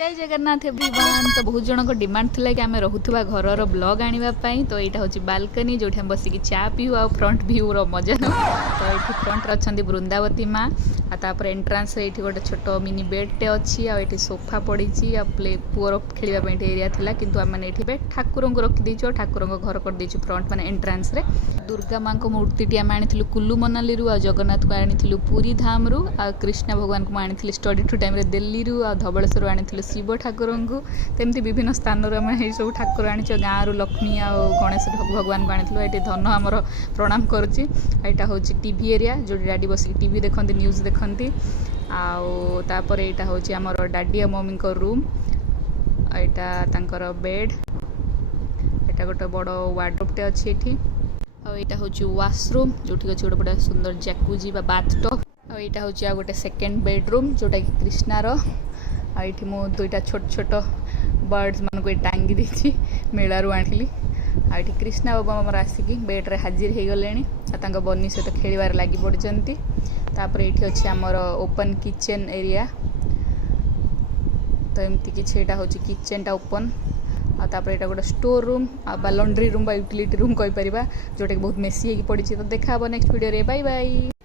जय जगन्नाथ एवरीवन। तो बहुत जन को डिमांड थिला कि आमे रहुथुबा घरर ब्लॉग आनिबा पई। तो एटा होची बालकनी जोठी हम बसिकी चा पिउ आ फ्रंट व्यू रो मजा न। तो एठी फ्रंट रे अछंदी वृंदावती माँ आ तापर एंट्रांस रे एठी गोटे छोट मिनी बेड टे अछि आ एठी सोफा पड़ीची आ प्ले पुअर खेलिबा पई एरिया थिला किंतु आम माने एठी बे ठाकुरन को रखि दिचो। ठाकुरन को घर कर दिचो फ्रंट माने एंट्रांस रे। दुर्गा माँ को मूर्ति टी आम आनिथिलु कुल्लू मनाली रु आ जगन्नाथ को आनिथिलु पुरी धाम रु आ कृष्ण भगवान को आनिथिलु स्टडी टू टाइम रे दिल्ली रु आ धवळेश्वर आनिथिलु शिव ठाकुर को। तेमती विभिन्न स्थान आम सब ठाकुर आनी गाँव लक्ष्मी आ गणेश भगवान को आनी ये धन आमर प्रणाम करुच्ची। यहाँ हूँ टीवी एरिया जो डाडी बस टीवी देखती न्यूज देखती आपर यहाँ हूँ आमर डाडी आ मम्मी रूम। यहाँ बेड यहाँ गोटे बड़ वार्डरोब टे अच्छी ये। यहाँ हूँ वाशरूम जो अच्छे गोटे बड़ा सुंदर जैकुजी बाथटब। यहाँ हूँ आ गोटे सेकेंड बेडरूम जोटा कि कृष्णार। ये मु दुईटा छोट छोट बर्ड्स मान को टांगी देती मेलू आनी। ये कृष्णा बाबा आमर आसिक बेड्रे हाजिर हो गले बनी सहित खेलबार लगी पड़ती। तापर ये अच्छे आमर ओपन किचेन एरिया। तो एमती किसी यहाँ हूँ किचेन टा ओपन आपर यहाँ गोटे स्टोर रूम आ लंड्री रूम यूटिलिटी रूम कहीपर जोटा कि बहुत मेसी हो पड़ी। तो देखा नेक्स्ट वीडियो रे। Bye bye.